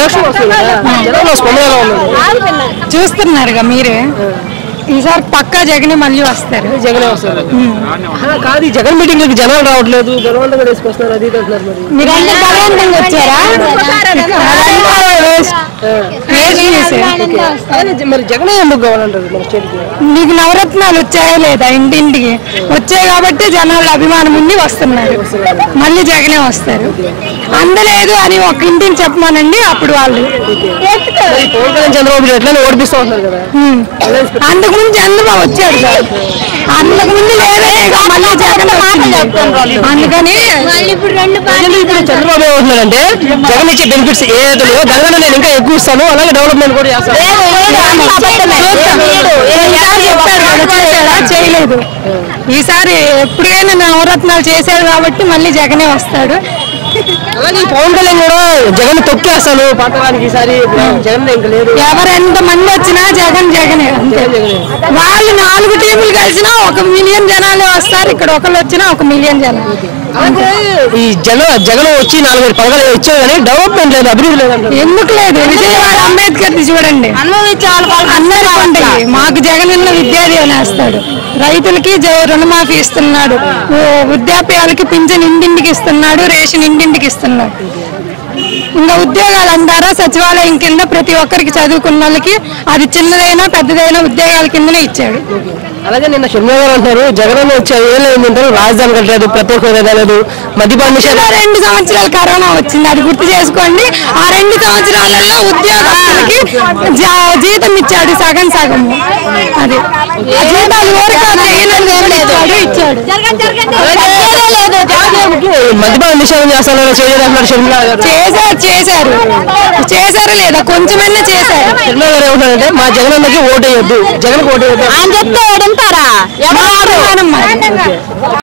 Election చూస్తున్నారుగా మీరే ఈసారి పక్కా జగనే మళ్ళీ వస్తారు. జగనే వస్తారు కాదు. జగన్ మీటింగ్ లోకి జనాలు రావట్లేదు, బలవంతంగా తీసుకొస్తున్నారు అది అంటున్నారు. మరి మీరందరూ బలవంతంగా వచ్చారా? మరి జగనే ఎందుకు కావాలంటారు మన స్టేట్ కి? మీకు నవరత్నాలు వచ్చాయా లేదా? ఇంటింటికి వచ్చాయి కాబట్టి జనాల అభిమానం ఉండి వస్తున్నారు. మళ్ళీ జగనే వస్తారు. అందలేదు అని ఒక ఇంటిని చెప్పమానండి, అప్పుడు వాళ్ళు చంద్రబాబు ఎట్లా ఓడిపిస్తూ ఉంటారు కదా. అంతకుముందు చంద్రబాబు వచ్చాడు సార్, అంతకుముందు లేదే మళ్ళీ జగన్ అందుకని ఇప్పుడు చంద్రబాబు ఏమవుతున్నాడంటే జగన్ ఇచ్చే బెనిఫిట్స్ ఏదో దానివల్ల నేను ఇంకా ఎక్కువ ఇస్తాను, అలాగే డెవలప్మెంట్ కూడా చేస్తాను చేయలేదు. ఈసారి ఎప్పుడైనా నవరత్నాలు చేశాడు కాబట్టి మళ్ళీ జగనే వస్తాడు. అలాగే పవన్ కళ్యాణ్ కూడా జగన్ తొక్కేస్తాను పట్టడానికి ఈసారి జగన్ ఇంకా లేదు. ఎవరెంత మంది వచ్చినా జగన్ జగనే. వాళ్ళు 4 టీములు కలిసినా 1 మిలియన్ జనాలు వస్తారు, ఇక్కడ ఒకళ్ళు వచ్చినా 1 మిలియన్ జనాలు. ఈ జగన్ వచ్చి 4 పథకాలు ఇచ్చారు కానీ డెవలప్మెంట్ లేదు, అభివృద్ధి లేదు. ఎందుకు లేదు? విజయవాడ అంబేద్కర్ చూడండి, అందరూ ఉంటాయి. మాకు జగన్ విద్యాదీవెన వేస్తాడు, రైతులకి రుణమాఫీ ఇస్తున్నాడు, వృద్ధాప్యాలకి పింఛన్ ఇంటింటికి ఇస్తున్నాడు, రేషన్ ఇంటింటికి ఇస్తున్నాడు. ఇంకా ఉద్యోగాలు అంటారా, సచివాలయం కింద ప్రతి ఒక్కరికి చదువుకున్న వాళ్ళకి అది చిన్నదైనా పెద్దదైనా ఉద్యోగాల కిందనే ఇచ్చాడు. అలాగే నిన్న షర్మిల గారు అంటారు జగన్ వచ్చే ఏమంటారు రాజధాని కట్టలేదు, ప్రత్యేక హోదా లేదు, మద్యపాన నిషేధం. 2 సంవత్సరాలు కరోనా వచ్చింది, అది గుర్తు చేసుకోండి. ఆ 2 సంవత్సరాలలో ఉద్యోగస్తులకి జీతం ఇచ్చాడు సగం సగం. అది జీతాలు ఇచ్చాడు. మద్యపాన నిషేధం చేస్తారో చేశారు లేదా? కొంచెమైనా చేశారు. షర్మిల గారు ఏమంటారంటే మా జగన్ అన్నకి ఓటు వేయద్దు, జగన్ ఓటు వేయద్దు అని చెప్తే ఓడుంటారా?